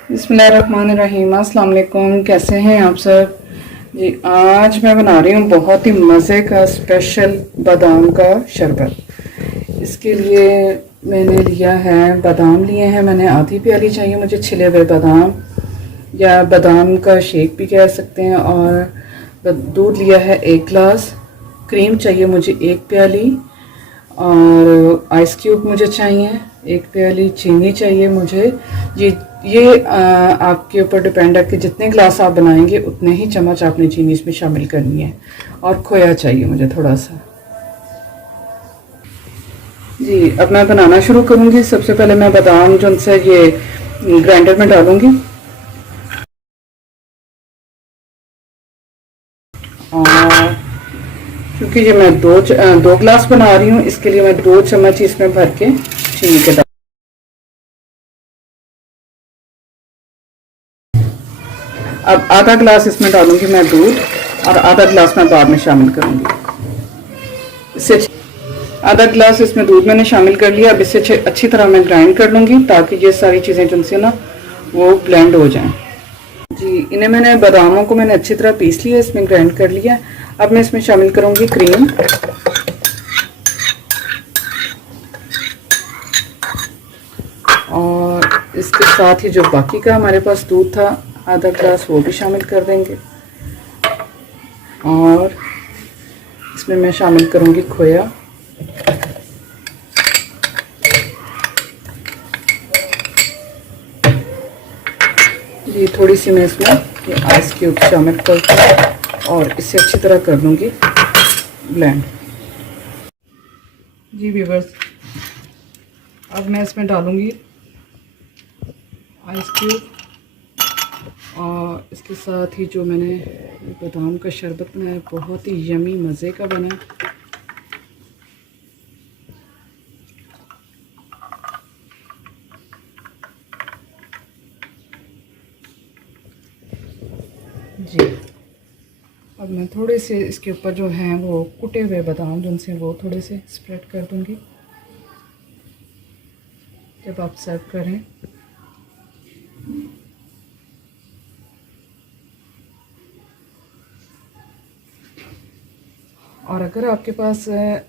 बिस्मिल्लाहिर्रहमानिर्रहीम। अस्सलाम वालेकुम। कैसे हैं आप सब जी। आज मैं बना रही हूँ बहुत ही मज़े का स्पेशल बादाम का शरबत। इसके लिए मैंने लिया है बादाम लिए हैं मैंने आधी प्याली चाहिए मुझे छिले हुए बादाम, या बादाम का शेक भी कह सकते हैं। और दूध लिया है 1 गिलास, क्रीम चाहिए मुझे 1 प्याली, और आइस क्यूब मुझे चाहिए 1 प्याली, चीनी चाहिए मुझे। ये आपके ऊपर डिपेंड है कि जितने गिलास आप बनाएंगे उतने ही चम्मच आपने चीनी इसमें शामिल करनी है। और खोया चाहिए मुझे थोड़ा सा जी। अब मैं बनाना शुरू करूँगी। सबसे पहले मैं बादाम जो से ये ग्राइंडर में डालूँगी, और क्योंकि ये मैं दो गिलास बना रही हूँ इसके लिए मैं 2 चम्मच इसमें भर के चीनी के डाल। अब आधा गिलास इसमें डालूंगी मैं दूध, और आधा गिलास मैं बाद में शामिल करूंगी। इससे आधा गिलास इसमें दूध मैंने शामिल कर लिया। अब इसे अच्छी तरह मैं ग्राइंड कर लूँगी ताकि ये सारी चीज़ें जिनसे ना वो ब्लेंड हो जाएं जी। इन्हें मैंने बादामों को मैंने अच्छी तरह पीस लिया, इसमें ग्राइंड कर लिया। अब मैं इसमें शामिल करूँगी क्रीम, और इसके साथ ही जो बाकी का हमारे पास दूध था आधा गिलास वो भी शामिल कर देंगे। और इसमें मैं शामिल करूँगी खोया, जी। थोड़ी सी मैं इसमें ये आइस क्यूब शामिल करके और इसे अच्छी तरह कर दूँगी ब्लेंड जी। व्यूअर्स, अब मैं इसमें डालूँगी आइस क्यूब, और इसके साथ ही जो मैंने बादाम का शरबत बनाया बहुत ही यमी मज़े का बना। जी। अब मैं थोड़े से इसके ऊपर जो हैं वो कुटे हुए बादाम जिनसे वो थोड़े से स्प्रेड कर दूंगी जब आप सर्व करें। और अगर आपके पास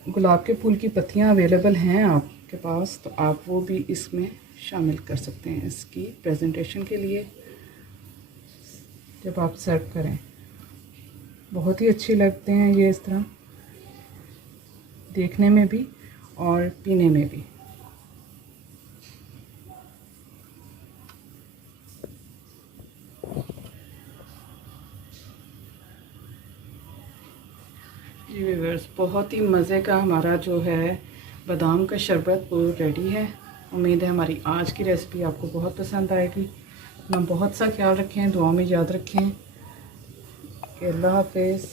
गुलाब के फूल की पत्तियां अवेलेबल हैं आपके पास तो आप वो भी इसमें शामिल कर सकते हैं इसकी प्रेजेंटेशन के लिए जब आप सर्व करें। बहुत ही अच्छे लगते हैं ये इस तरह देखने में भी और पीने में भी। जी व्यूअर्स, बहुत ही मज़े का हमारा जो है बादाम का शरबत वो रेडी है। उम्मीद है हमारी आज की रेसिपी आपको बहुत पसंद आएगी। अपना बहुत सा ख्याल रखें, दुआ में याद रखें। अल्लाह हाफ़िज़।